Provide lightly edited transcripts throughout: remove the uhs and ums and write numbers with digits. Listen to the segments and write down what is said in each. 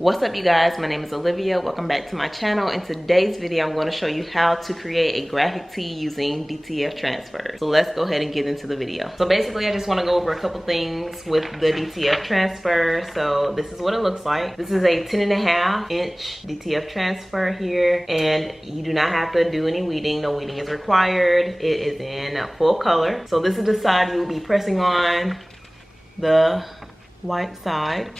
What's up, you guys? My name is Olivia. Welcome back to my channel. In today's video, I'm going to show you how to create a graphic tee using DTF Transfer. So let's go ahead and get into the video. So basically, I just want to go over a couple things with the DTF Transfer. So this is what it looks like. This is a 10.5-inch DTF Transfer here, and you do not have to do any weeding. No weeding is required. It is in full color. So this is the side you will be pressing on, the white side.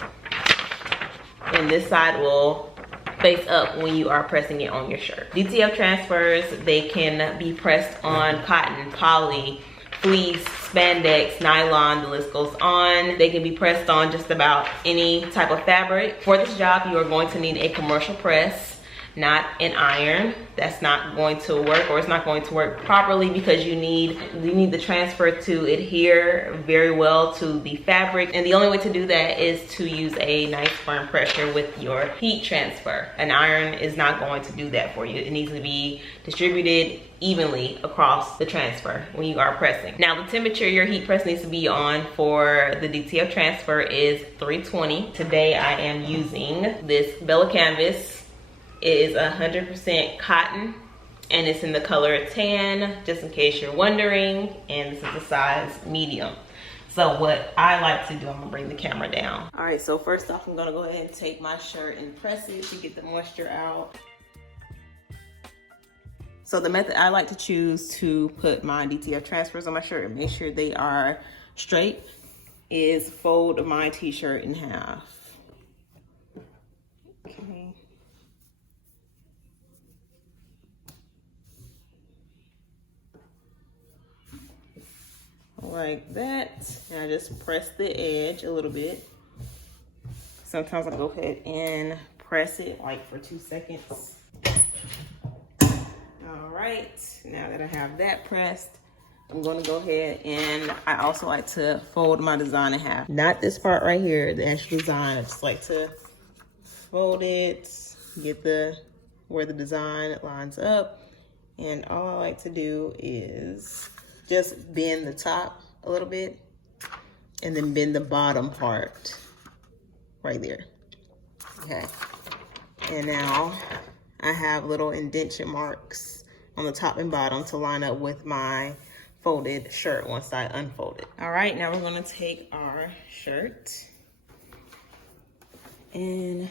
And this side will face up when you are pressing it on your shirt. DTF transfers, they can be pressed on cotton, poly, fleece, spandex, nylon, the list goes on. They can be pressed on just about any type of fabric. For this job, you are going to need a commercial press, not an iron. That's not going to work, or it's not going to work properly, because you need the transfer to adhere very well to the fabric, and the only way to do that is to use a nice firm pressure with your heat transfer. An iron is not going to do that for you. It needs to be distributed evenly across the transfer when you are pressing. Now, the temperature your heat press needs to be on for the DTF transfer is 320. Today I am using this Bella canvas. It is 100% cotton, and it's in the color tan, just in case you're wondering, and this is the size medium. So what I like to do, I'm gonna bring the camera down. All right, so first off, I'm gonna go ahead and take my shirt and press it to get the moisture out. So the method I like to choose to put my DTF transfers on my shirt and make sure they are straight is fold my t-shirt in half. Okay. Like that, and I just press the edge a little bit. Sometimes I go ahead and press it like for 2 seconds. All right, now that I have that pressed, I'm gonna go ahead, and I also like to fold my design in half. Not this part right here, the actual design. I just like to fold it, get where the design lines up, and all I like to do is just bend the top a little bit and then bend the bottom part right there. Okay. And now I have little indentation marks on the top and bottom to line up with my folded shirt once I unfold it. All right, now we're gonna take our shirt and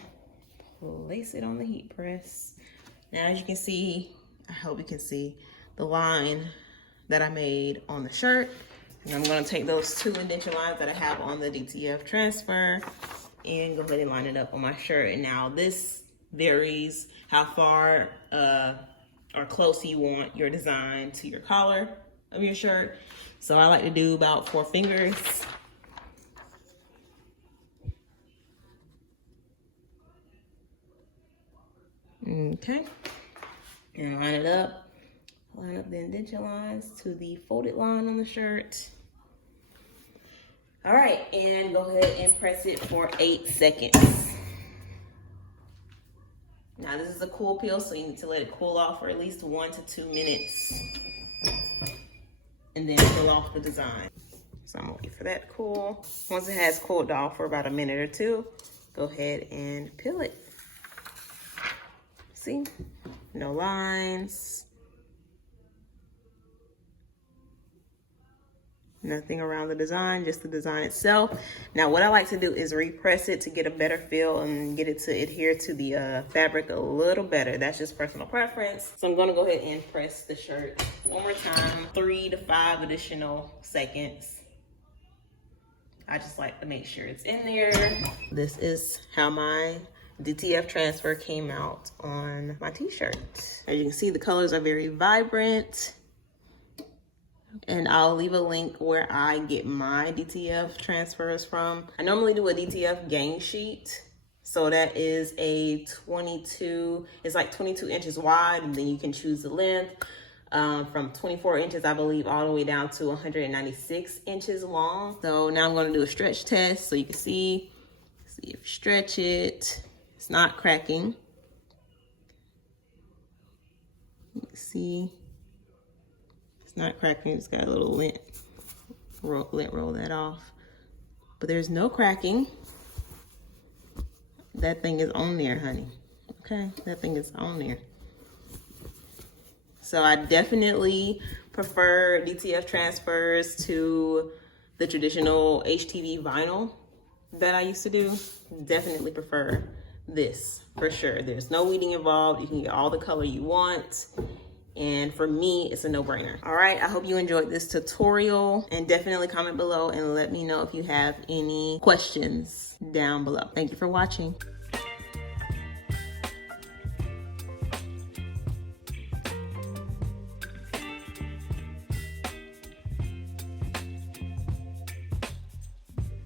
place it on the heat press. Now, as you can see, I hope you can see the line that I made on the shirt. And I'm gonna take those 2 indentation lines that I have on the DTF transfer and go ahead and line it up on my shirt. And now this varies how far or close you want your design to your collar of your shirt. So I like to do about 4 fingers. Okay, and line it up. Line up the indentation lines to the folded line on the shirt. All right, and go ahead and press it for 8 seconds. Now, this is a cool peel, so you need to let it cool off for at least 1 to 2 minutes, and then peel off the design. So I'm gonna wait for that to cool. Once it has cooled off for about a minute or 2, go ahead and peel it. See, no lines. Nothing around the design, just the design itself. Now, what I like to do is repress it to get a better feel and get it to adhere to the fabric a little better. That's just personal preference. So I'm gonna go ahead and press the shirt one more time, 3 to 5 additional seconds. I just like to make sure it's in there. This is how my DTF transfer came out on my t-shirt. As you can see, the colors are very vibrant. And I'll leave a link where I get my DTF transfers from. I normally do a DTF gang sheet. So that is a 22, it's like 22 inches wide, and then you can choose the length from 24 inches, I believe, all the way down to 196 inches long. So now I'm gonna do a stretch test so you can see if you stretch it, it's not cracking. You can see. It's not cracking, it's got a little lint. Roll that off. But there's no cracking. that thing is on there, honey. Okay, that thing is on there. So I definitely prefer DTF transfers to the traditional HTV vinyl that I used to do. Definitely prefer this for sure. There's no weeding involved. You can get all the color you want. And for me, it's a no-brainer. All right, I hope you enjoyed this tutorial, and definitely comment below and let me know if you have any questions down below. Thank you for watching.